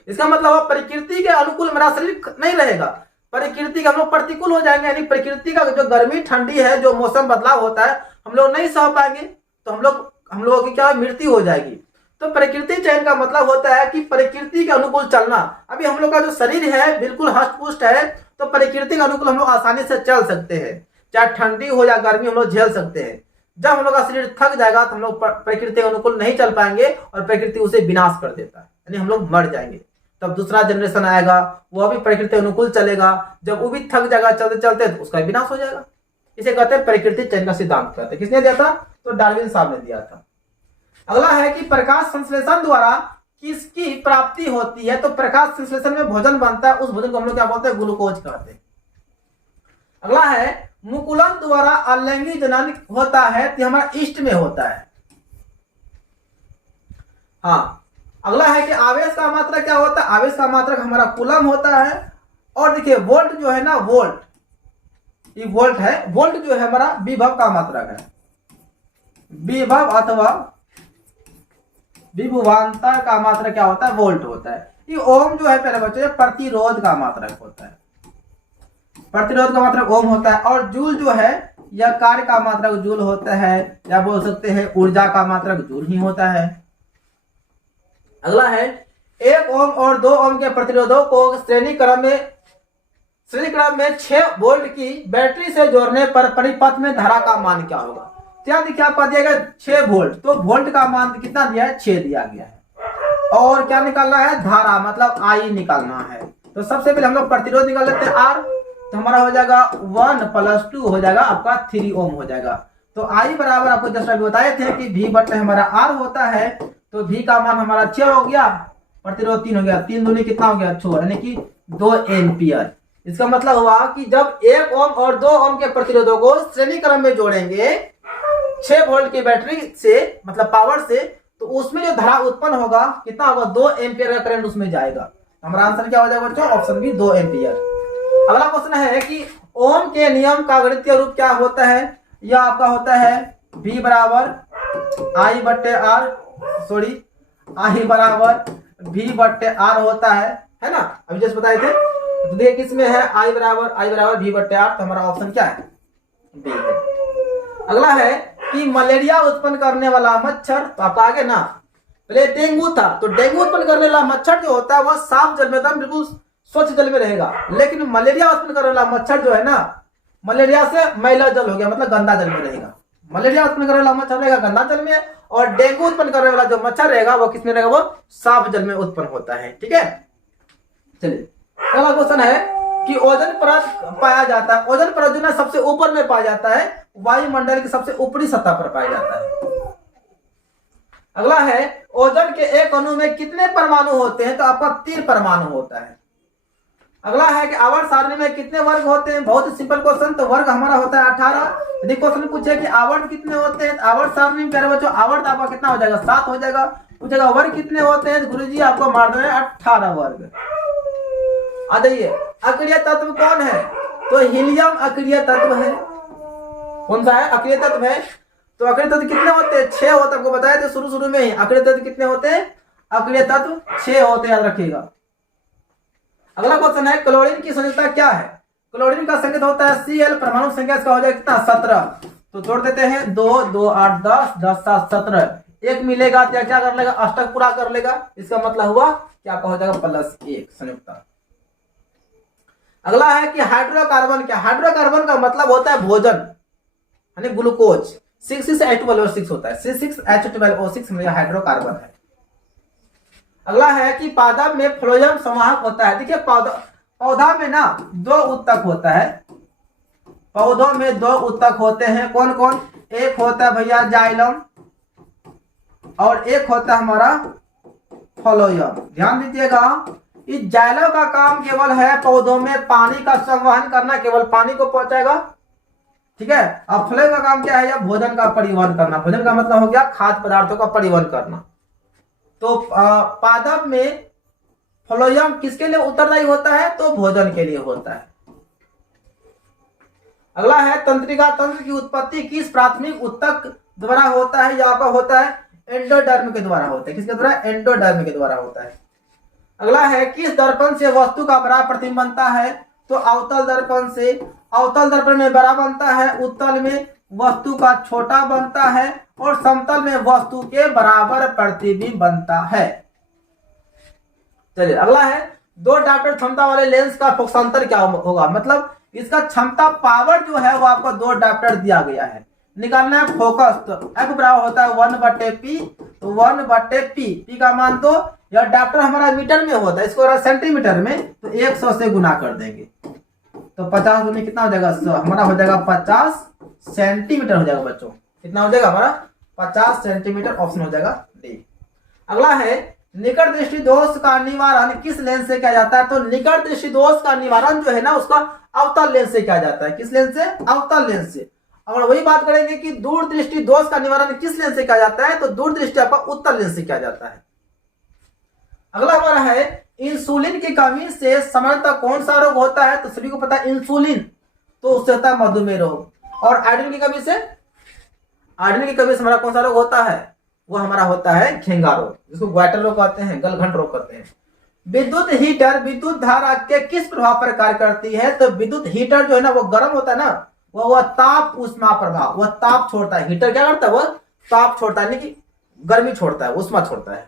इसका मतलब प्रकृति के अनुकूल मेरा शरीर नहीं रहेगा, प्रकृति के हम लोग प्रतिकूल हो जाएंगे। यानी प्रकृति का जो गर्मी ठंडी है, जो मौसम बदलाव होता है, हम लोग नहीं सह पाएंगे तो हम लोगों की क्या मृत्यु हो जाएगी। तो प्रकृति चयन का मतलब होता है कि प्रकृति के अनुकूल चलना। अभी हम लोग का जो शरीर है बिल्कुल हष्ट पुष्ट है, तो प्रकृति के अनुकूल हम लोग आसानी से चल सकते हैं, चाहे ठंडी हो या गर्मी हम लोग झेल सकते हैं। जब हम लोग का शरीर थक जाएगा तो हम लोग प्रकृति के अनुकूल नहीं चल पाएंगे और प्रकृति उसे विनाश कर देता है, यानी हम लोग मर जाएंगे। तब दूसरा जनरेशन आएगा, वह भी प्रकृति अनुकूल चलेगा। जब वो भी थक जाएगा चलते चलते तो उसका विनाश हो जाएगा। इसे कहते हैं प्रकृति चयन का सिद्धांत कहते हैं। किसने दिया था? तो डार्विन साहब ने दिया था। अगला है कि प्रकाश संश्लेषण द्वारा किसकी प्राप्ति होती है? तो प्रकाश संश्लेषण में भोजन बनता है, उस भोजन को हम लोग क्या बोलते हैं? ग्लूकोज कहते हैं। अगला है मुकुलन द्वारा अलिंगी जनन होता है, तो हमारा ईस्ट में होता है। हाँ, अगला है कि आवेश का मात्रक क्या होता है? आवेश का मात्रक हमारा कूलम होता है। और देखिए वोल्ट जो है ना, वोल्ट ये वोल्ट है। वोल्ट जो है हमारा विभव का मात्रक है, विभव अथवा विभवांतर का मात्रक क्या होता है, वोल्ट होता है। ये ओम जो है प्यारे बच्चों प्रतिरोध का मात्रक होता है, प्रतिरोध का मात्रक ओम होता है। और जूल जो है यह कार्य का मात्रक जूल होता है, या बोल सकते हैं ऊर्जा का मात्रक जूल ही होता है। अगला है 1 ओम और 2 ओम के प्रतिरोधों को श्रेणी क्रम में 6 वोल्ट की बैटरी से जोड़ने पर परिपथ में धारा का मान क्या होगा। क्या देखिए आपका दिया गया 6 वोल्ट, तो वोल्ट का मान कितना दिया है, 6 दिया गया है। और क्या निकालना है, धारा मतलब आई निकालना है। तो सबसे पहले हम लोग प्रतिरोध निकाल लेते हैं आर, तो हमारा हो जाएगा 1 + 2 हो जाएगा आपका 3 ओम हो जाएगा। तो आई बराबर आपको जस्ट अभी बताए थे कि V बटे हमारा आर होता है, तो V का मान हमारा 6 हो गया, प्रतिरोध 3 हो गया, 3 दूनी कितना हो गया 6, यानी कि 2 एम्पियर। इसका मतलब हुआ कि जब 1 ओम और 2 ओम के प्रतिरोधों को श्रेणी क्रम में जोड़ेंगे 6 वोल्ट की बैटरी से मतलब पावर से, तो उसमें जो धारा उत्पन्न होगा कितना होगा, 2 एम्पियर का करंट उसमें जाएगा। हमारा आंसर क्या हो जाएगा बच्चों, ऑप्शन बी 2 एम्पियर। अगला क्वेश्चन है कि ओम के नियम का गणितीय रूप क्या होता है। यह आपका होता है V बराबर आई बट्टे आर, सॉरी आई बराबर V बट्टे आर होता है ना, अभी जैसे बताए थे। तो देखिए किसमें है आई बराबर V बट्टे आर, तो हमारा ऑप्शन क्या है, बी है। अगला है कि मलेरिया उत्पन्न करने वाला मच्छर, तो आपका आगे ना पहले डेंगू था, तो डेंगू उत्पन्न करने वाला मच्छर जो होता है वह साफ जल में एकदम बिल्कुल स्वच्छ जल में रहेगा, लेकिन मलेरिया उत्पन्न करने वाला मच्छर जो है ना, मलेरिया से मैला जल हो गया मतलब गंदा जल में रहेगा। मलेरिया उत्पन्न करने वाला मच्छर रहेगा गंदा जल में, और डेंगू उत्पन्न करने वाला जो मच्छर रहेगा वो किसमें रहेगा, वो साफ जल में उत्पन्न होता है। ठीक है, चलिए अगला क्वेश्चन है कि ओजोन परत पाया जाता है, ओजोन परत जो ना सबसे ऊपर में पाया जाता है, वायुमंडल की सबसे ऊपरी सतह पर पाया जाता है। अगला है ओजोन के एक अणु में कितने परमाणु होते हैं, तो आपका 3 परमाणु होता है। अगला है कि आवर्त सारणी में कितने वर्ग होते हैं, बहुत ही सिंपल क्वेश्चन, तो वर्ग हमारा होता है 18। यदि क्वेश्चन पूछे कि आवर्त कितने होते हैं, आवर्त सारणी में प्यारे बच्चों आवर्त आपका कितना हो जाएगा, 7 हो जाएगा। पूछेगा वर्ग कितने होते हैं, गुरुजी आपको मार देंगे 18 वर्ग। आ जाइए, अक्रिय तत्व कौन है, तो हीलियम अक्रिय तत्व है। कौन सा है, अक्रिय तत्व है। तो अक्रिय तत्व कितने होते हैं, 6 होते हैं, आपको बताया था शुरू में ही। अक्रिय तत्व कितने होते हैं, अक्रिय तत्व 6 होते हैं, याद रखिएगा। अगला क्वेश्चन है क्लोरीन की संयुक्ता क्या है। क्लोरीन का संकेत होता है Cl, परमाणु संख्या इसका हो जाएगा कितना, 17। तो जोड़ देते हैं 2 2 8 10 10 7 17, एक मिलेगा तो क्या कर लेगा, अष्टक पूरा कर लेगा। इसका मतलब हुआ कि आपका हो जाएगा +1 संयुक्ता। अगला है कि हाइड्रोकार्बन क्या, हाइड्रोकार्बन का मतलब होता है भोजन यानी ग्लूकोज। 6H12O6 होता है, C6H12O6 हाइड्रोकार्बन है। अगला है कि पादप में फ्लोएम संवाहक होता है। देखिए पौधा में ना 2 उत्तक होता है, पौधों में 2 उत्तक होते हैं। कौन कौन, एक होता है भैया जाइलम और एक होता है हमारा फ्लोएम। ध्यान दीजिएगा, इस जाइलम का काम केवल है पौधों में पानी का संवहन करना, केवल पानी को पहुंचाएगा। ठीक है, अब फ्लोएम का काम क्या है, या भोजन का परिवहन करना। भोजन का मतलब हो गया खाद्य पदार्थों का परिवहन करना। तो पादप में फ्लोएम किसके लिए उत्तरदायी होता है, तो भोजन के लिए होता है। अगला है तंत्रिका तंत्र की उत्पत्ति किस प्राथमिक उत्तक द्वारा होता है, यहाँ पर होता है एंडोडर्म के द्वारा होता है। किसके द्वारा, एंडोडर्म के द्वारा होता है। अगला है किस दर्पण से वस्तु का बड़ा प्रतिबिंब बनता है, तो अवतल दर्पण से। अवतल दर्पण में बड़ा बनता है, उत्तल में वस्तु का छोटा बनता है, और समतल में वस्तु के बराबर प्रतिबिंब बनता है। चलिए अगला है 2 डायोप्टर क्षमता वाले लेंस का फोकसांतर क्या होगा, मतलब इसका क्षमता पावर जो है वो आपको 2 डायोप्टर दिया गया है, निकालना है फोकस। तो F बराबर होता है 1/P, तो 1/P, P का मान तो यह डायोप्टर हमारा मीटर में होता है, इसको सेंटीमीटर में तो 100 से गुना कर देंगे, तो 50 में कितना हो जाएगा, हमारा हो जाएगा 50 सेंटीमीटर हो जाएगा बच्चों। कितना हो जाएगा हमारा 50 सेंटीमीटर, ऑप्शन हो जाएगा डी। अगला है निकट दृष्टि दोष का निवारण किस लेंस से किया जाता है, तो निकट दृष्टि दोष का निवारण जो है ना उसका अवतल लेंस से किया जाता है। किस लेंस से, अवतल लेंस से। अगर वही बात करेंगे कि दूर दृष्टि दोष का निवारण किस लेंस से किया जाता है, तो दूर दृष्टि आपका उत्तल लेंस से किया जाता है। अगला हमारा है इंसुलिन की कमी से सामान्यतः कौन सा रोग होता है, तो सभी को पता है इंसुलिन तो उससे होता है मधुमेह रोग। और आयोडीन की कमी से, आयोडीन की कमी से हमारा कौन सा रोग होता है, वो हमारा होता है घेंगा रोग, जिसको ग्वाइटर रोग कहते हैं, गलघंट रोग कहते हैं। विद्युत हीटर विद्युत धारा के किस प्रभाव पर कार्य करती है, तो विद्युत हीटर जो है ना वो गर्म होता है ना, वह ताप उष्मा प्रभाव, वह ताप छोड़ता है। हीटर क्या करता है, वह ताप छोड़ता है, यानी कि गर्मी छोड़ता है, उष्मा छोड़ता है।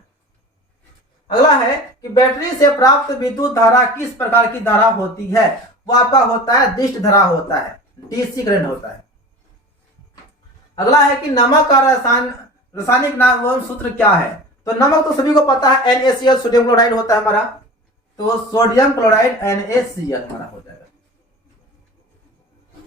अगला है कि बैटरी से प्राप्त विद्युत धारा किस प्रकार की धारा होती है, वो आपका होता है दिष्ट धारा होता है, डीसी करंट होता है। अगला है कि नमक का रासायनिक नाम एवं सूत्र क्या है, तो नमक तो सभी को पता है NaCl सोडियम क्लोराइड होता है हमारा, तो सोडियम क्लोराइड NaCl हमारा हो जाएगा।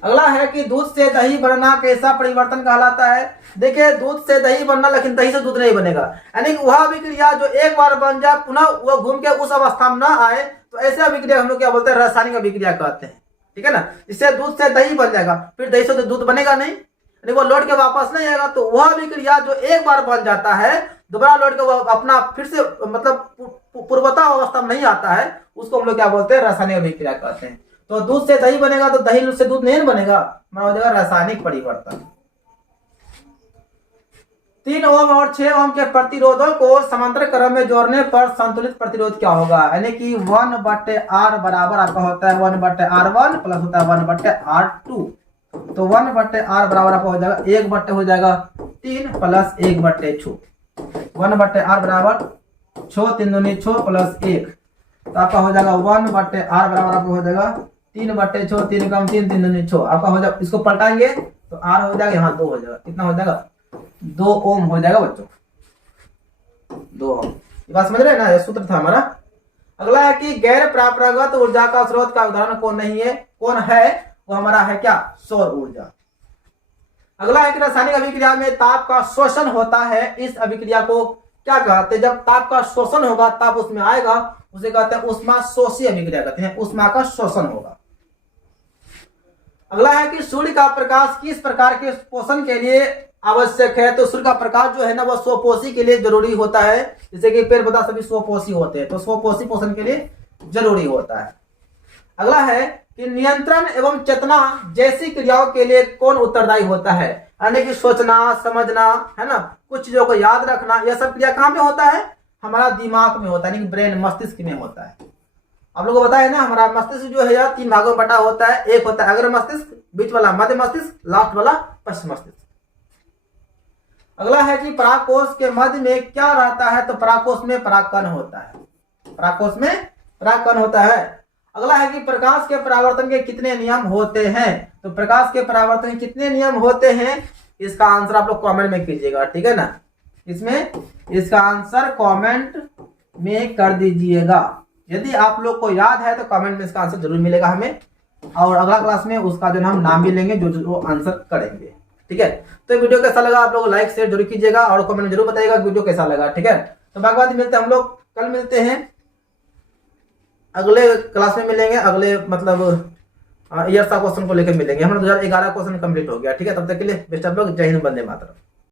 अगला है कि दूध से दही बनना कैसा परिवर्तन कहलाता है। देखिए दूध से दही बनना, लेकिन दही से दूध नहीं बनेगा, यानी कि वह अभिक्रिया जो एक बार बन जाए पुनः वह घूम के उस अवस्था में ना आए, तो ऐसे अभिक्रिया हम लोग क्या बोलते हैं, रासायनिक अभिक्रिया कहते हैं। ठीक है ना, इससे दूध से दही बन जाएगा, फिर दही से तो दूध बनेगा नहीं, यानी वो लौट के वापस नहीं आएगा। तो वह अभिक्रिया जो एक बार बन जाता है, दोबारा लौट के वो अपना फिर से मतलब पूर्वता अवस्था में नहीं आता है, उसको हम लोग क्या बोलते हैं, रासायनिक अभिक्रिया कहते हैं। तो दूध से दही बनेगा, तो दही से दूध नहीं बनेगा, हमारा हो जाएगा रासायनिक परिवर्तन। 3 ओम और 6 ओम के प्रतिरोधों को समांतर क्रम में जोड़ने पर संतुलित प्रतिरोध क्या होगा, यानी कि 1/R बराबर आपका होता है 1/R1 प्लस होता है 1/R2। तो 1/R बराबर आपका हो जाएगा 1 हो जाएगा 3 प्लस 1/6। 1/R बराबर 6 3 दूनी 6 प्लस 1, तो आपका हो जाएगा 1/R बराबर आपको हो जाएगा 3/6, 3 कम 3 3 दूनी 6 आपका हो जाएगा। इसको पलटाएंगे तो R हो जाएगा, यहाँ 2 हो जाएगा, कितना हो जाएगा 2 ओम हो जाएगा बच्चों, 2 ओम। ये बात समझ रहे हैं ना, ये सूत्र था हमारा। अगला है कि गैर परंपरागत ऊर्जा का स्रोत का उदाहरण कौन नहीं है, कौन है, वो हमारा है क्या, सौर ऊर्जा। अगला है कि रासायनिक अभिक्रिया में ताप का शोषण होता है, इस अभिक्रिया को क्या कहते हैं, जब ताप का शोषण होगा ताप उसमें आएगा, उसे कहते हैं उष्मा शोषी अभिक्रिया कहते हैं, उष्मा का शोषण होगा। अगला है कि सूर्य का प्रकाश किस प्रकार के पोषण के लिए आवश्यक है, तो सूर्य का प्रकाश जो है ना वो स्वपोषी के लिए जरूरी होता है, जैसे कि पेड़ पौधा सभी स्वपोषी होते हैं, तो स्वपोषी पोषण के लिए जरूरी होता है। अगला है कि नियंत्रण एवं चेतना जैसी क्रियाओं के लिए कौन उत्तरदायी होता है, यानी कि सोचना समझना है ना, कुछ चीजों को याद रखना, यह सब क्रिया कहाँ पे होता है, हमारा दिमाग में होता है, यानी कि ब्रेन मस्तिष्क में होता है। आप लोगों को पता है ना, हमारा मस्तिष्क जो है यार 3 भागों में बटा होता है, एक होता है अग्र मस्तिष्क, बीच वाला मध्य मस्तिष्क, लास्ट वाला पश्चिम मस्तिष्क। अगला है कि परागकोश के मध्य में क्या रहता है, तो परागकोश में परागकण होता है, परागकोश में परागकण होता है। अगला है कि प्रकाश के परावर्तन के कितने नियम होते हैं, तो प्रकाश के परावर्तन के कितने नियम होते हैं, इसका आंसर आप लोग कमेंट में कीजिएगा, ठीक है ना, इसमें इसका आंसर कमेंट में कर दीजिएगा। यदि आप लोग को याद है तो कमेंट में इसका आंसर जरूर मिलेगा हमें, और अगला क्लास में उसका जो हम नाम भी लेंगे जो आंसर करेंगे, ठीक है। तो वीडियो कैसा लगा आप लोग लाइक शेयर जरूर कीजिएगा और कमेंट में जरूर बताइएगा वीडियो कैसा लगा, ठीक है। तो बाकी मिलते हैं हम लोग, कल मिलते हैं, अगले क्लास में मिलेंगे, अगले मतलब ईयर्स का क्वेश्चन को लेकर मिलेंगे। हमारा 2011 क्वेश्चन कंप्लीट हो गया, ठीक है। तब तक के लिए बेस्ट ऑफ लक, जय हिंद, वंदे मातरम।